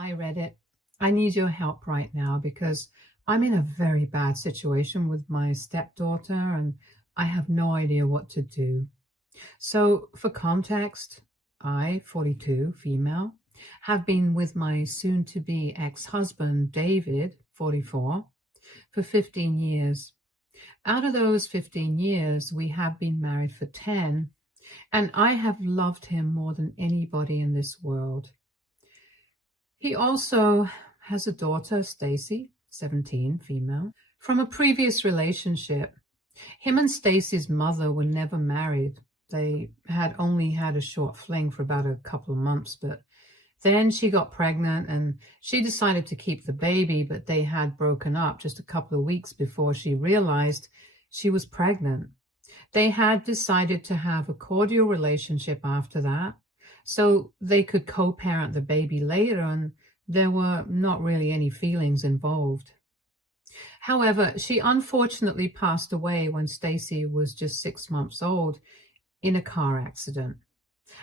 Hi, Reddit. I need your help right now because I'm in a very bad situation with my stepdaughter and I have no idea what to do. So, for context, I, 42, female, have been with my soon to be ex husband, David, 44, for 15 years. Out of those 15 years, we have been married for 10, and I have loved him more than anybody in this world. He also has a daughter, Stacy, 17, female, from a previous relationship. Him and Stacy's mother were never married. They had only had a short fling for about a couple of months, but then she got pregnant and she decided to keep the baby, but they had broken up just a couple of weeks before she realized she was pregnant. They had decided to have a cordial relationship after that, so they could co-parent the baby later, and there were not really any feelings involved. However, she unfortunately passed away when Stacy was just 6 months old in a car accident.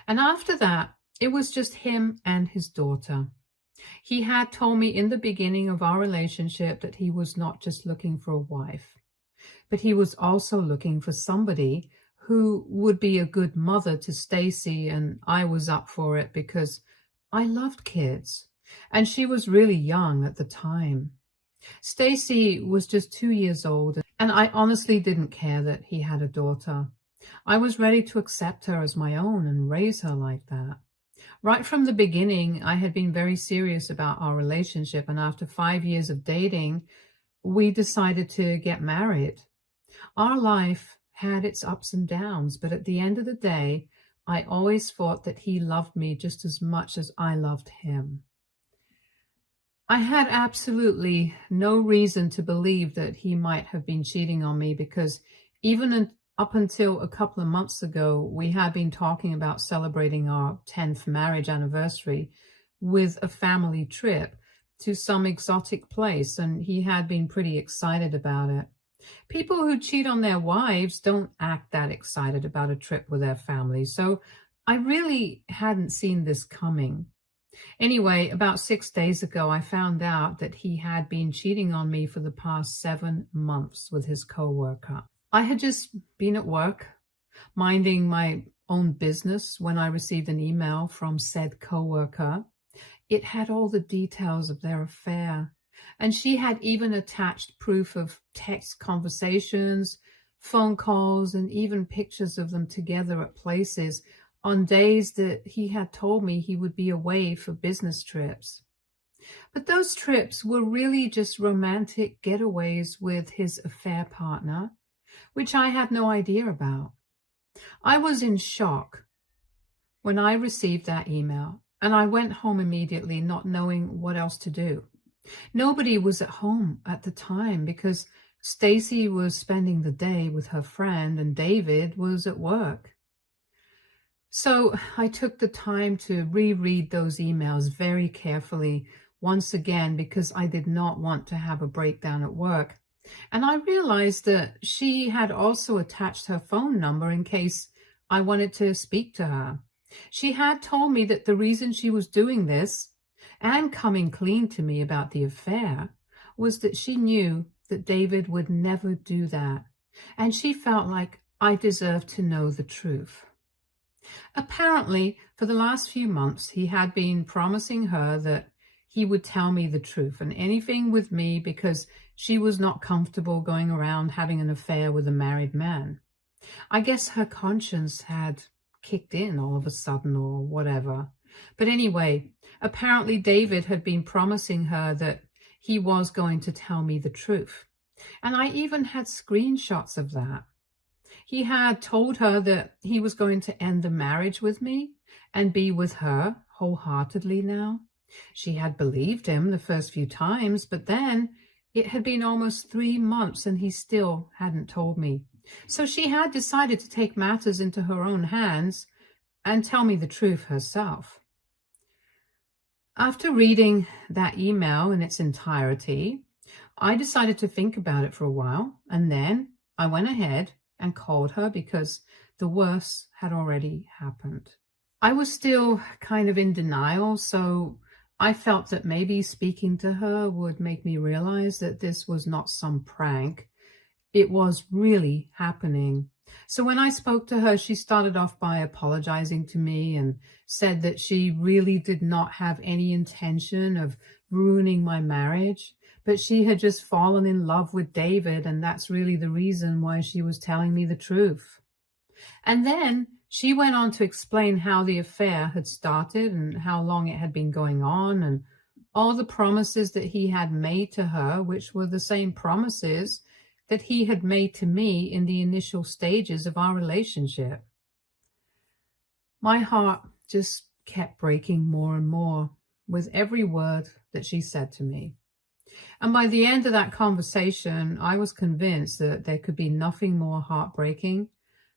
And after that, it was just him and his daughter. He had told me in the beginning of our relationship that he was not just looking for a wife, but he was also looking for somebody who would be a good mother to Stacy, and I was up for it because I loved kids, and she was really young at the time. Stacy was just 2 years old, and I honestly didn't care that he had a daughter. I was ready to accept her as my own and raise her like that. Right from the beginning, I had been very serious about our relationship, and after 5 years of dating, we decided to get married. Our life had its ups and downs, but at the end of the day, I always thought that he loved me just as much as I loved him. I had absolutely no reason to believe that he might have been cheating on me because up until a couple of months ago, we had been talking about celebrating our 10th marriage anniversary with a family trip to some exotic place, and he had been pretty excited about it. People who cheat on their wives don't act that excited about a trip with their family, so I really hadn't seen this coming. Anyway, about 6 days ago, I found out that he had been cheating on me for the past 7 months with his coworker. I had just been at work, minding my own business, when I received an email from said coworker. It had all the details of their affair, and she had even attached proof of text conversations, phone calls, and even pictures of them together at places on days that he had told me he would be away for business trips. But those trips were really just romantic getaways with his affair partner, which I had no idea about. I was in shock when I received that email, and I went home immediately, not knowing what else to do. Nobody was at home at the time because Stacy was spending the day with her friend and David was at work. So I took the time to reread those emails very carefully once again because I did not want to have a breakdown at work. And I realized that she had also attached her phone number in case I wanted to speak to her. She had told me that the reason she was doing this and coming clean to me about the affair was that she knew that David would never do that, and she felt like I deserved to know the truth. Apparently, for the last few months, he had been promising her that he would tell me the truth and anything with me because she was not comfortable going around having an affair with a married man. I guess her conscience had kicked in all of a sudden or whatever. But anyway, apparently David had been promising her that he was going to tell me the truth. And I even had screenshots of that. He had told her that he was going to end the marriage with me and be with her wholeheartedly now. She had believed him the first few times, but then it had been almost 3 months and he still hadn't told me. So she had decided to take matters into her own hands and tell me the truth herself. After reading that email in its entirety, I decided to think about it for a while, and then I went ahead and called her because the worst had already happened. I was still kind of in denial, so I felt that maybe speaking to her would make me realize that this was not some prank. It was really happening. So when I spoke to her, she started off by apologizing to me and said that she really did not have any intention of ruining my marriage, but she had just fallen in love with David, and that's really the reason why she was telling me the truth. And then she went on to explain how the affair had started and how long it had been going on, and all the promises that he had made to her, which were the same promises that he had made to me in the initial stages of our relationship. My heart just kept breaking more and more with every word that she said to me. And by the end of that conversation, I was convinced that there could be nothing more heartbreaking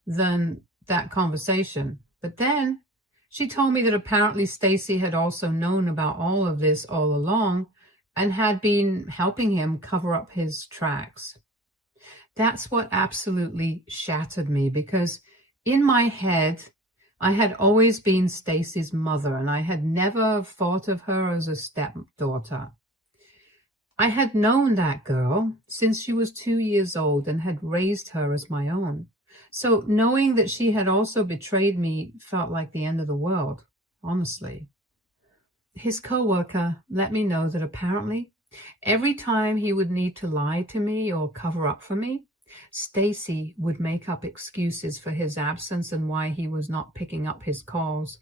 than that conversation. But then she told me that apparently Stacy had also known about all of this all along and had been helping him cover up his tracks. That's what absolutely shattered me, because in my head, I had always been Stacy's mother, and I had never thought of her as a stepdaughter. I had known that girl since she was 2 years old and had raised her as my own. So knowing that she had also betrayed me felt like the end of the world, honestly. His coworker let me know that apparently every time he would need to lie to me or cover up for me, Stacy would make up excuses for his absence and why he was not picking up his calls.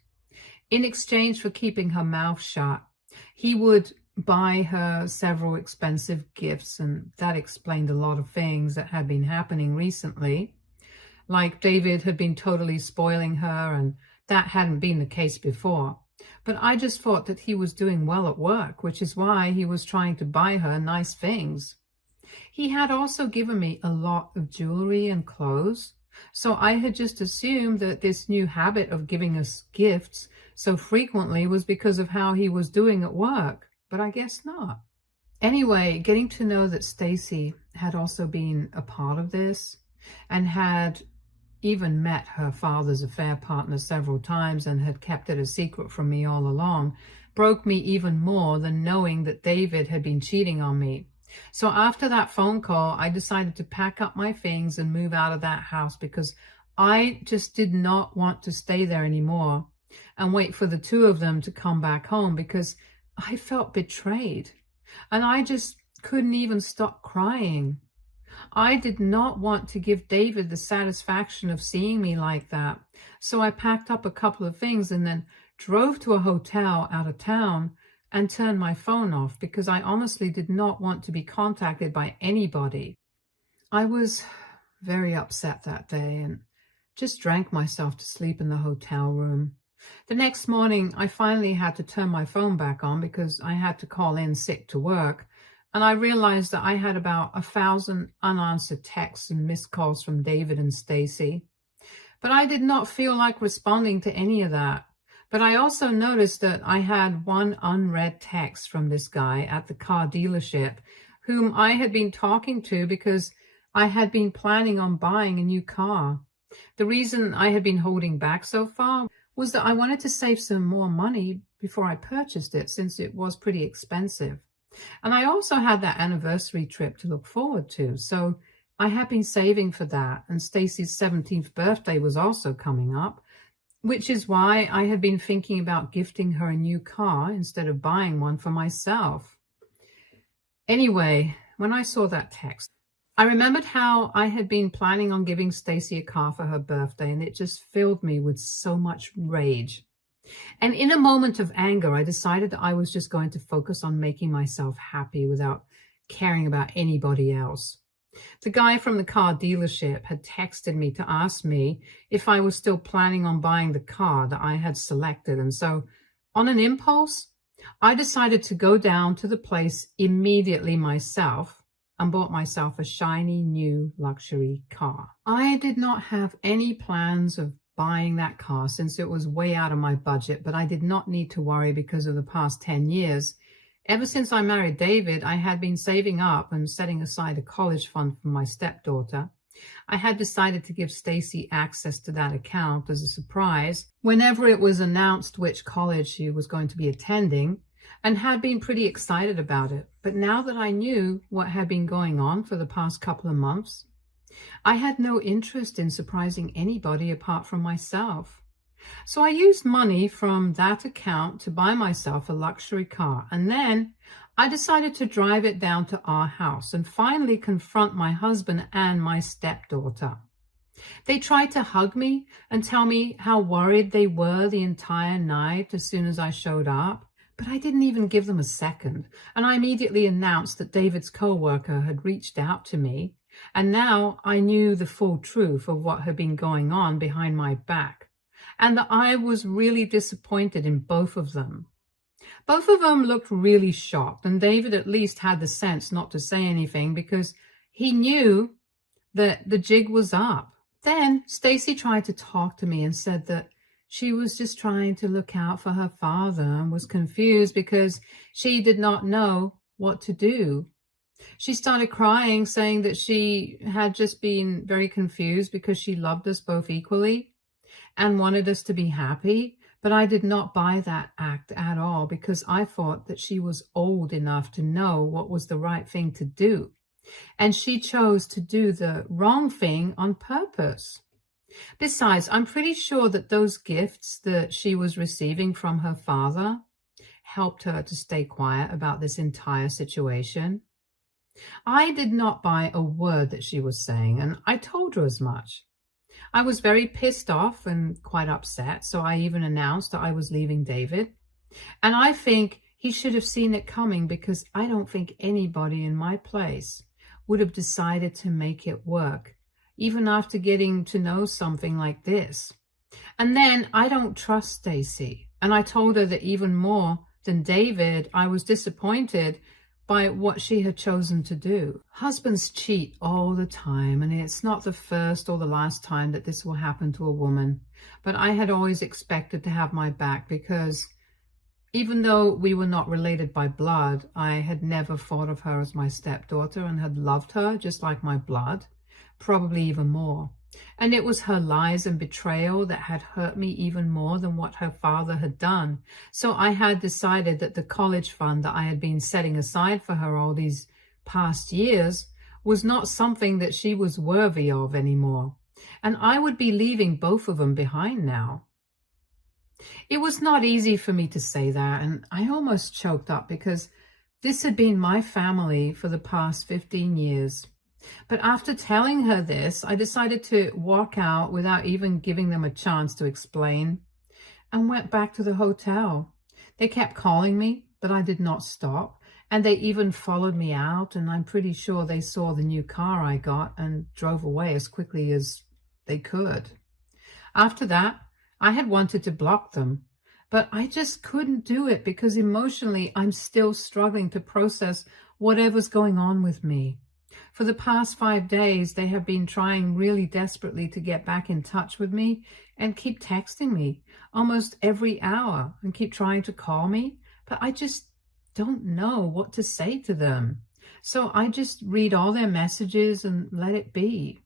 In exchange for keeping her mouth shut, he would buy her several expensive gifts, and that explained a lot of things that had been happening recently. Like David had been totally spoiling her, and that hadn't been the case before. But I just thought that he was doing well at work, which is why he was trying to buy her nice things. He had also given me a lot of jewelry and clothes, so I had just assumed that this new habit of giving us gifts so frequently was because of how he was doing at work, but I guess not. Anyway, getting to know that Stacy had also been a part of this and had even met her father's affair partner several times and had kept it a secret from me all along broke me even more than knowing that David had been cheating on me. So after that phone call, I decided to pack up my things and move out of that house, because I just did not want to stay there anymore and wait for the two of them to come back home, because I felt betrayed and I just couldn't even stop crying. I did not want to give David the satisfaction of seeing me like that. So I packed up a couple of things and then drove to a hotel out of town and turned my phone off, because I honestly did not want to be contacted by anybody. I was very upset that day and just drank myself to sleep in the hotel room. The next morning, I finally had to turn my phone back on because I had to call in sick to work, and I realized that I had about 1,000 unanswered texts and missed calls from David and Stacy. But I did not feel like responding to any of that. But I also noticed that I had one unread text from this guy at the car dealership whom I had been talking to because I had been planning on buying a new car. The reason I had been holding back so far was that I wanted to save some more money before I purchased it, since it was pretty expensive. And I also had that anniversary trip to look forward to, so I had been saving for that, and Stacy's 17th birthday was also coming up, which is why I had been thinking about gifting her a new car instead of buying one for myself. Anyway, when I saw that text, I remembered how I had been planning on giving Stacy a car for her birthday, and it just filled me with so much rage. And in a moment of anger, I decided that I was just going to focus on making myself happy without caring about anybody else. The guy from the car dealership had texted me to ask me if I was still planning on buying the car that I had selected. And so, on an impulse, I decided to go down to the place immediately myself and bought myself a shiny new luxury car. I did not have any plans of buying that car since it was way out of my budget, but I did not need to worry because of the past 10 years. Ever since I married David, I had been saving up and setting aside a college fund for my stepdaughter. I had decided to give Stacy access to that account as a surprise whenever it was announced which college she was going to be attending. and had been pretty excited about it. But now that I knew what had been going on for the past couple of months, I had no interest in surprising anybody apart from myself. So I used money from that account to buy myself a luxury car, and then I decided to drive it down to our house and finally confront my husband and my stepdaughter. They tried to hug me and tell me how worried they were the entire night as soon as I showed up, but I didn't even give them a second, and I immediately announced that David's co-worker had reached out to me, and now I knew the full truth of what had been going on behind my back, and that I was really disappointed in both of them. Both of them looked really shocked, and David at least had the sense not to say anything because he knew that the jig was up. Then Stacy tried to talk to me and said that she was just trying to look out for her father and was confused because she did not know what to do. She started crying, saying that she had just been very confused because she loved us both equally and wanted us to be happy. But I did not buy that act at all because I thought that she was old enough to know what was the right thing to do. And she chose to do the wrong thing on purpose. Besides, I'm pretty sure that those gifts that she was receiving from her father helped her to stay quiet about this entire situation. I did not buy a word that she was saying, and I told her as much. I was very pissed off and quite upset, so I even announced that I was leaving David. And I think he should have seen it coming because I don't think anybody in my place would have decided to make it work, even after getting to know something like this. And then I don't trust Stacy. And I told her that even more than David, I was disappointed by what she had chosen to do. Husbands cheat all the time, and it's not the first or the last time that this will happen to a woman. But I had always expected to have my back because even though we were not related by blood, I had never thought of her as my stepdaughter and had loved her just like my blood, probably even more. And it was her lies and betrayal that had hurt me even more than what her father had done. So I had decided that the college fund that I had been setting aside for her all these past years was not something that she was worthy of anymore. And I would be leaving both of them behind now. It was not easy for me to say that, and I almost choked up because this had been my family for the past 15 years. But after telling her this, I decided to walk out without even giving them a chance to explain and went back to the hotel. They kept calling me, but I did not stop, and they even followed me out, and I'm pretty sure they saw the new car I got and drove away as quickly as they could. After that, I had wanted to block them, but I just couldn't do it because emotionally I'm still struggling to process whatever's going on with me. For the past 5 days, they have been trying really desperately to get back in touch with me and keep texting me almost every hour and keep trying to call me, but I just don't know what to say to them. So I just read all their messages and let it be.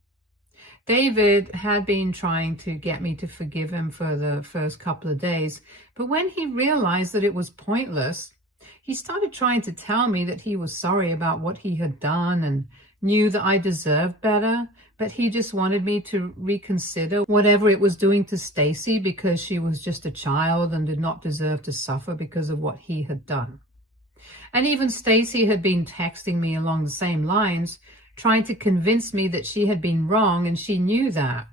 David had been trying to get me to forgive him for the first couple of days, but when he realized that it was pointless, he started trying to tell me that he was sorry about what he had done and knew that I deserved better, but he just wanted me to reconsider whatever it was doing to Stacy because she was just a child and did not deserve to suffer because of what he had done. And even Stacy had been texting me along the same lines, trying to convince me that she had been wrong and she knew that.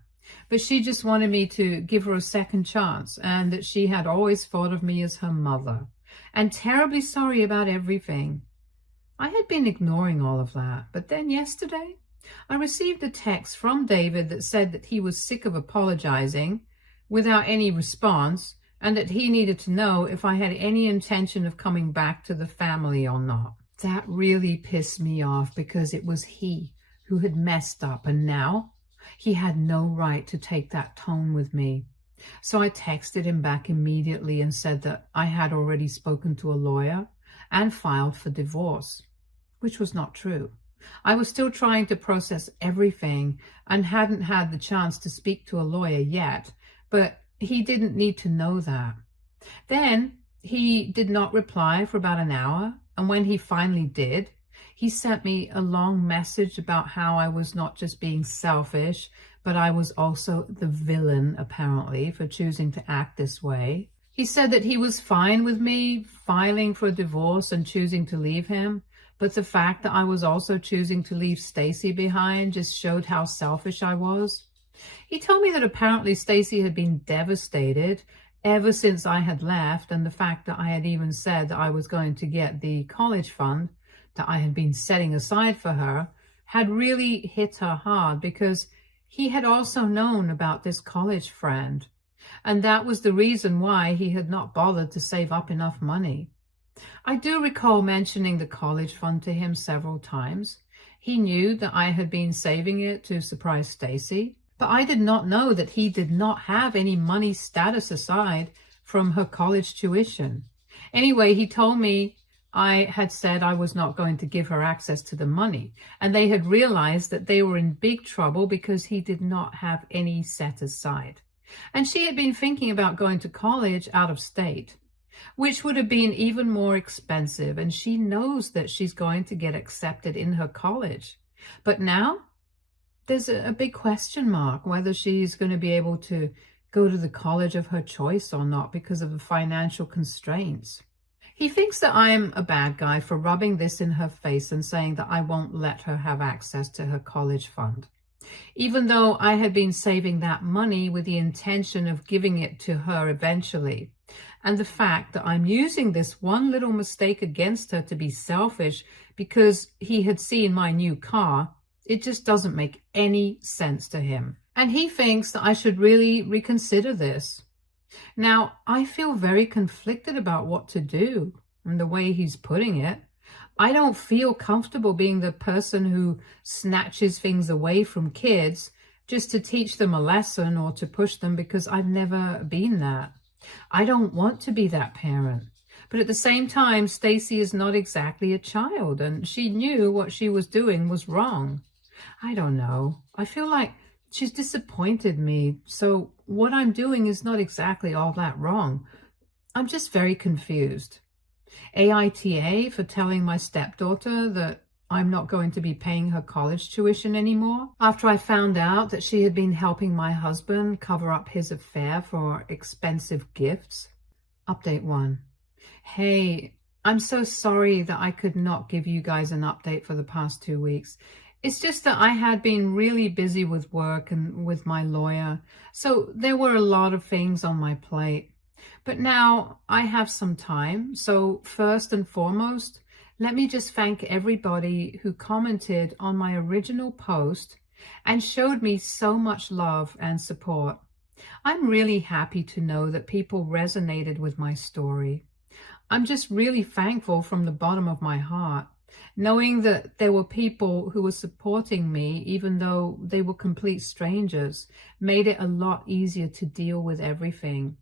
But she just wanted me to give her a second chance and that she had always thought of me as her mother and terribly sorry about everything. I had been ignoring all of that, but then yesterday I received a text from David that said that he was sick of apologizing without any response and that he needed to know if I had any intention of coming back to the family or not. That really pissed me off because it was he who had messed up and now he had no right to take that tone with me. So I texted him back immediately and said that I had already spoken to a lawyer and filed for divorce, which was not true. I was still trying to process everything and hadn't had the chance to speak to a lawyer yet, but he didn't need to know that. Then He did not reply for about an hour, and when he finally did, he sent me a long message about how I was not just being selfish, but I was also the villain, apparently, for choosing to act this way. He said that he was fine with me filing for a divorce and choosing to leave him, but the fact that I was also choosing to leave Stacy behind just showed how selfish I was. He told me that apparently Stacy had been devastated ever since I had left, and the fact that I had even said that I was going to get the college fund that I had been setting aside for her had really hit her hard, because he had also known about this college friend, and that was the reason why he had not bothered to save up enough money. I do recall mentioning the college fund to him several times. He knew that I had been saving it to surprise Stacy, but I did not know that he did not have any money status aside from her college tuition. Anyway, he told me I had said I was not going to give her access to the money, and they had realized that they were in big trouble because he did not have any set aside. And she had been thinking about going to college out of state, which would have been even more expensive, and she knows that she's going to get accepted in her college. But now there's a big question mark whether she's going to be able to go to the college of her choice or not because of the financial constraints. He thinks that I am a bad guy for rubbing this in her face and saying that I won't let her have access to her college fund, even though I had been saving that money with the intention of giving it to her eventually. And the fact that I'm using this one little mistake against her to be selfish because he had seen my new car, it just doesn't make any sense to him. And he thinks that I should really reconsider this. Now, I feel very conflicted about what to do and the way he's putting it. I don't feel comfortable being the person who snatches things away from kids just to teach them a lesson or to push them, because I've never been that. I don't want to be that parent. But at the same time, Stacy is not exactly a child, and she knew what she was doing was wrong. I don't know. I feel like she's disappointed me, so what I'm doing is not exactly all that wrong. I'm just very confused. AITA for telling my stepdaughter that I'm not going to be paying her college tuition anymore after I found out that she had been helping my husband cover up his affair for expensive gifts. Update 1. Hey, I'm so sorry that I could not give you guys an update for the past 2 weeks. It's just that I had been really busy with work and with my lawyer, so there were a lot of things on my plate. But now I have some time, so first and foremost, let me just thank everybody who commented on my original post and showed me so much love and support. I'm really happy to know that people resonated with my story. I'm just really thankful from the bottom of my heart, knowing that there were people who were supporting me, even though they were complete strangers, made it a lot easier to deal with everything.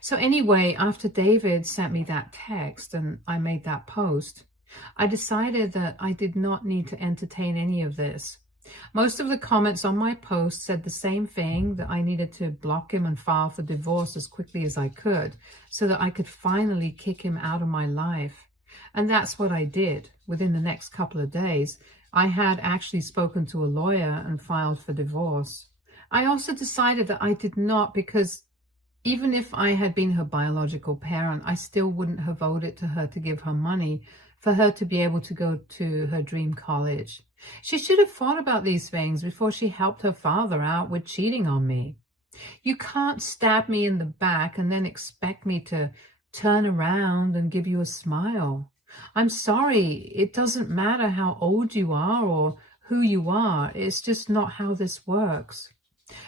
So anyway, after David sent me that text and I made that post, I decided that I did not need to entertain any of this. Most of the comments on my post said the same thing, that I needed to block him and file for divorce as quickly as I could so that I could finally kick him out of my life. And that's what I did. Within the next couple of days, I had actually spoken to a lawyer and filed for divorce. I also decided that I did not, because even if I had been her biological parent, I still wouldn't have owed it to her to give her money for her to be able to go to her dream college. She should have thought about these things before she helped her father out with cheating on me. You can't stab me in the back and then expect me to turn around and give you a smile. I'm sorry, it doesn't matter how old you are or who you are. It's just not how this works.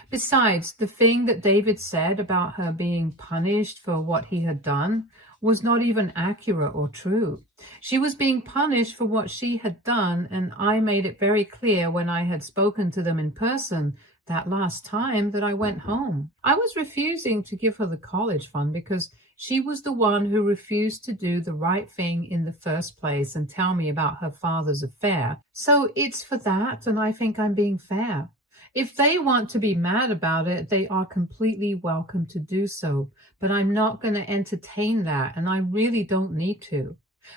Besides, the thing that David said about her being punished for what he had done was not even accurate or true. She was being punished for what she had done, and I made it very clear when I had spoken to them in person that last time that I went home. I was refusing to give her the college fund because she was the one who refused to do the right thing in the first place and tell me about her father's affair. So it's for that, and I think I'm being fair. If they want to be mad about it, they are completely welcome to do so, but I'm not going to entertain that, and I really don't need to,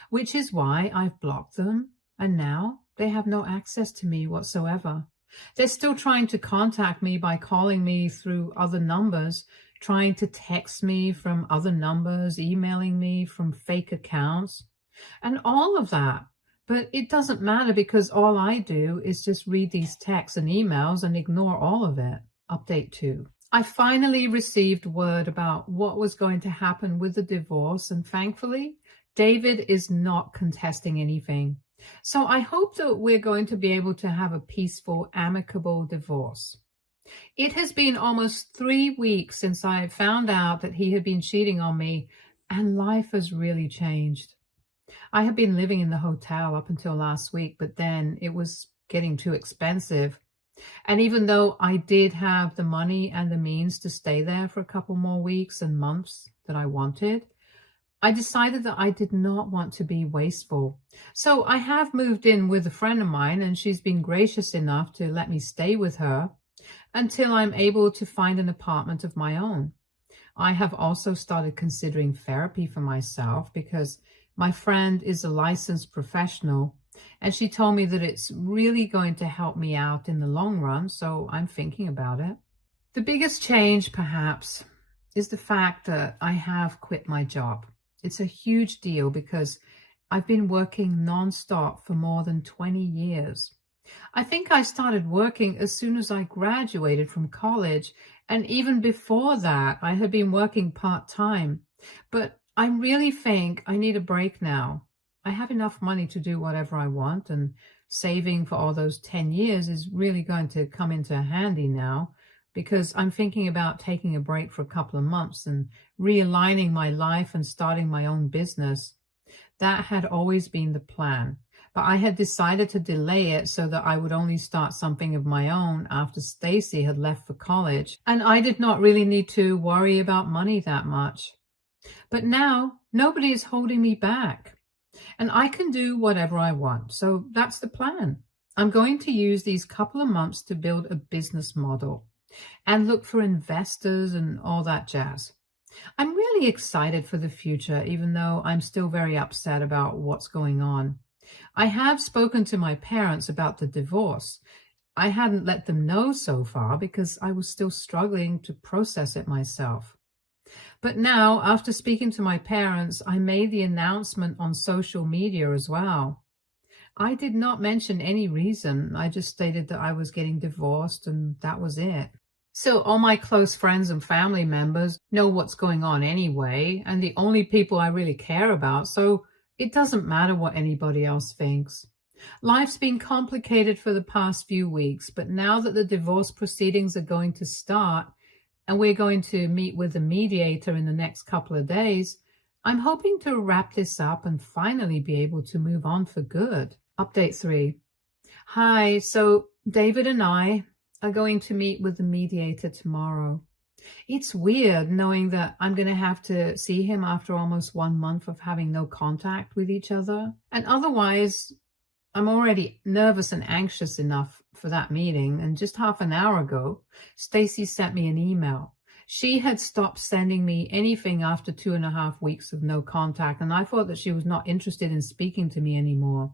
which is why I've blocked them, and now they have no access to me whatsoever. They're still trying to contact me by calling me through other numbers, trying to text me from other numbers, emailing me from fake accounts, and all of that. But it doesn't matter because all I do is just read these texts and emails and ignore all of it. Update 2. I finally received word about what was going to happen with the divorce, and thankfully, David is not contesting anything. So I hope that we're going to be able to have a peaceful, amicable divorce. It has been almost 3 weeks since I found out that he had been cheating on me, and life has really changed. I had been living in the hotel up until last week, but then it was getting too expensive. And even though I did have the money and the means to stay there for a couple more weeks and months that I wanted, I decided that I did not want to be wasteful. So I have moved in with a friend of mine, and she's been gracious enough to let me stay with her until I'm able to find an apartment of my own. I have also started considering therapy for myself because my friend is a licensed professional, and she told me that it's really going to help me out in the long run, so I'm thinking about it. The biggest change, perhaps, is the fact that I have quit my job. It's a huge deal because I've been working non-stop for more than 20 years. I think I started working as soon as I graduated from college, and even before that, I had been working part-time. But I really think I need a break now. I have enough money to do whatever I want, and saving for all those 10 years is really going to come into handy now because I'm thinking about taking a break for a couple of months and realigning my life and starting my own business. That had always been the plan, but I had decided to delay it so that I would only start something of my own after Stacy had left for college, and I did not really need to worry about money that much. But now nobody is holding me back, and I can do whatever I want. So that's the plan. I'm going to use these couple of months to build a business model and look for investors and all that jazz. I'm really excited for the future, even though I'm still very upset about what's going on. I have spoken to my parents about the divorce. I hadn't let them know so far because I was still struggling to process it myself. But now, after speaking to my parents, I made the announcement on social media as well. I did not mention any reason. I just stated that I was getting divorced, and that was it. So all my close friends and family members know what's going on anyway, and the only people I really care about, so it doesn't matter what anybody else thinks. Life's been complicated for the past few weeks, but now that the divorce proceedings are going to start, and we're going to meet with the mediator in the next couple of days, I'm hoping to wrap this up and finally be able to move on for good. Update 3. Hi, so David and I are going to meet with the mediator tomorrow. It's weird knowing that I'm going to have to see him after almost 1 month of having no contact with each other. And otherwise, I'm already nervous and anxious enough for that meeting, and just half an hour ago, Stacy sent me an email. She had stopped sending me anything after 2.5 weeks of no contact, and I thought that she was not interested in speaking to me anymore.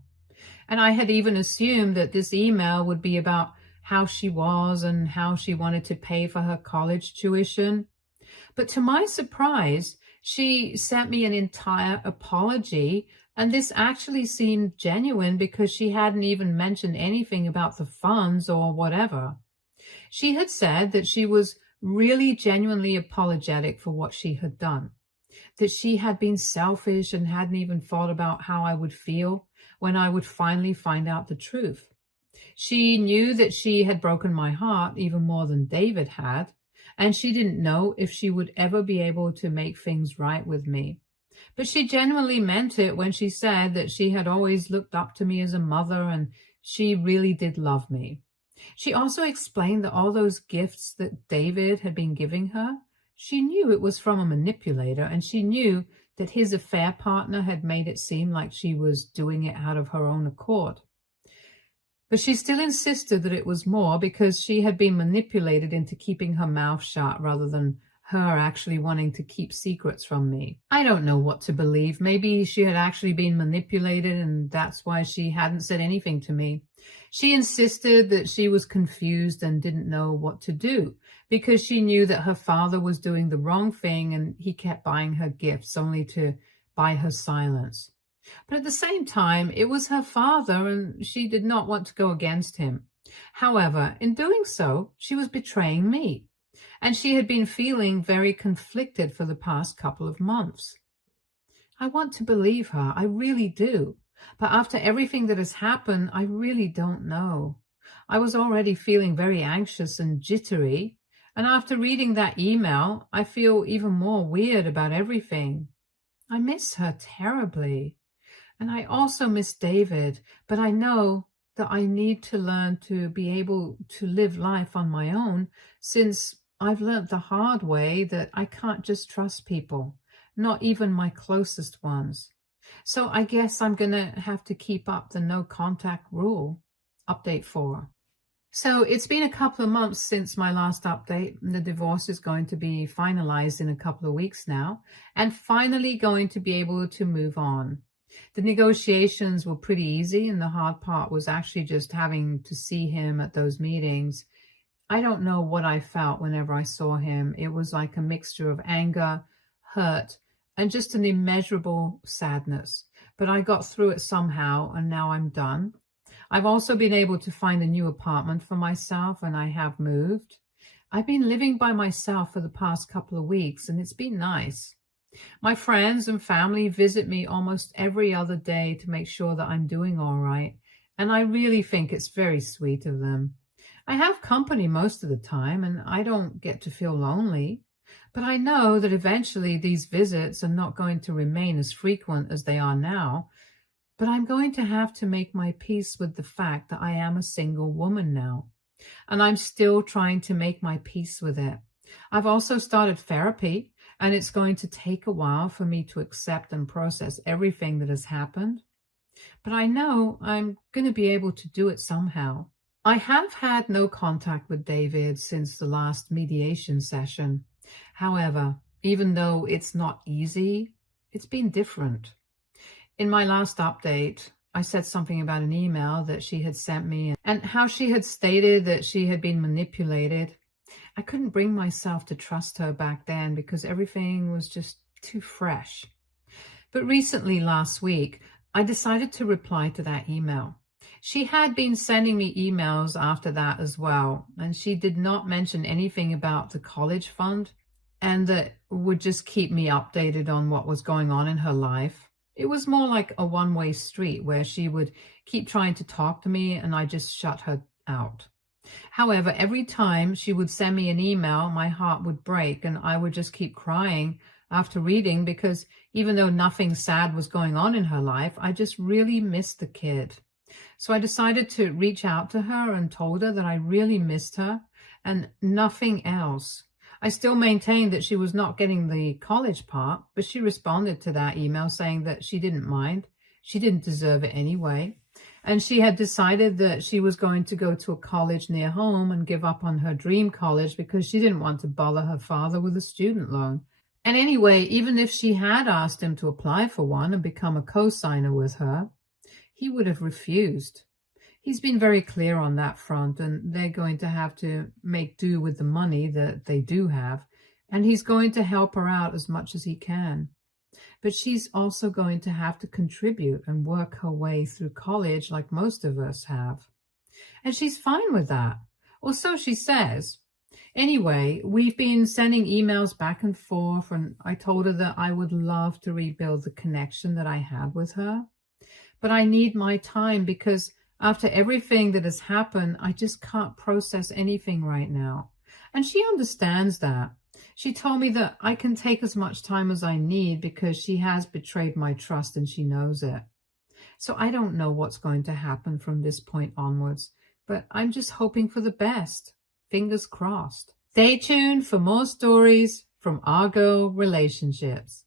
And I had even assumed that this email would be about how she was and how she wanted to pay for her college tuition. But to my surprise, she sent me an entire apology, and this actually seemed genuine because she hadn't even mentioned anything about the funds or whatever. She had said that she was really genuinely apologetic for what she had done, that she had been selfish and hadn't even thought about how I would feel when I would finally find out the truth. She knew that she had broken my heart even more than David had, and she didn't know if she would ever be able to make things right with me. But she genuinely meant it when she said that she had always looked up to me as a mother and she really did love me. She also explained that all those gifts that David had been giving her, she knew it was from a manipulator, and she knew that his affair partner had made it seem like she was doing it out of her own accord. But she still insisted that it was more because she had been manipulated into keeping her mouth shut rather than her actually wanting to keep secrets from me. I don't know what to believe. Maybe she had actually been manipulated and that's why she hadn't said anything to me. She insisted that she was confused and didn't know what to do because she knew that her father was doing the wrong thing and he kept buying her gifts only to buy her silence. But at the same time, it was her father and she did not want to go against him. However, in doing so, she was betraying me, and she had been feeling very conflicted for the past couple of months. I want to believe her, I really do. But after everything that has happened, I really don't know. I was already feeling very anxious and jittery, and after reading that email, I feel even more weird about everything. I miss her terribly. And I also miss David, but I know that I need to learn to be able to live life on my own, since I've learned the hard way that I can't just trust people, not even my closest ones. So I guess I'm going to have to keep up the no contact rule. Update 4. So it's been a couple of months since my last update. The divorce is going to be finalized in a couple of weeks now, and finally going to be able to move on. The negotiations were pretty easy, and the hard part was actually just having to see him at those meetings. I don't know what I felt whenever I saw him. It was like a mixture of anger, hurt, and just an immeasurable sadness. But I got through it somehow, and now I'm done. I've also been able to find a new apartment for myself, and I have moved. I've been living by myself for the past couple of weeks, and it's been nice. My friends and family visit me almost every other day to make sure that I'm doing all right, and I really think it's very sweet of them. I have company most of the time, and I don't get to feel lonely, but I know that eventually these visits are not going to remain as frequent as they are now, but I'm going to have to make my peace with the fact that I am a single woman now, and I'm still trying to make my peace with it. I've also started therapy, and it's going to take a while for me to accept and process everything that has happened. But I know I'm going to be able to do it somehow. I have had no contact with David since the last mediation session. However, even though it's not easy, it's been different. In my last update, I said something about an email that she had sent me and how she had stated that she had been manipulated. I couldn't bring myself to trust her back then because everything was just too fresh. But recently, last week, I decided to reply to that email. She had been sending me emails after that as well, and she did not mention anything about the college fund and that would just keep me updated on what was going on in her life. It was more like a one-way street where she would keep trying to talk to me and I just shut her out. However, every time she would send me an email, my heart would break and I would just keep crying after reading because even though nothing sad was going on in her life, I just really missed the kid. So I decided to reach out to her and told her that I really missed her and nothing else. I still maintained that she was not getting the college part, but she responded to that email saying that she didn't mind. She didn't deserve it anyway. And she had decided that she was going to go to a college near home and give up on her dream college because she didn't want to bother her father with a student loan. And anyway, even if she had asked him to apply for one and become a co-signer with her, he would have refused. He's been very clear on that front, and they're going to have to make do with the money that they do have, and he's going to help her out as much as he can. But she's also going to have to contribute and work her way through college like most of us have. And she's fine with that, or so she says. Anyway, we've been sending emails back and forth, and I told her that I would love to rebuild the connection that I had with her. But I need my time because after everything that has happened, I just can't process anything right now. And she understands that. She told me that I can take as much time as I need because she has betrayed my trust and she knows it. So I don't know what's going to happen from this point onwards, but I'm just hoping for the best. Fingers crossed. Stay tuned for more stories from our girl relationships.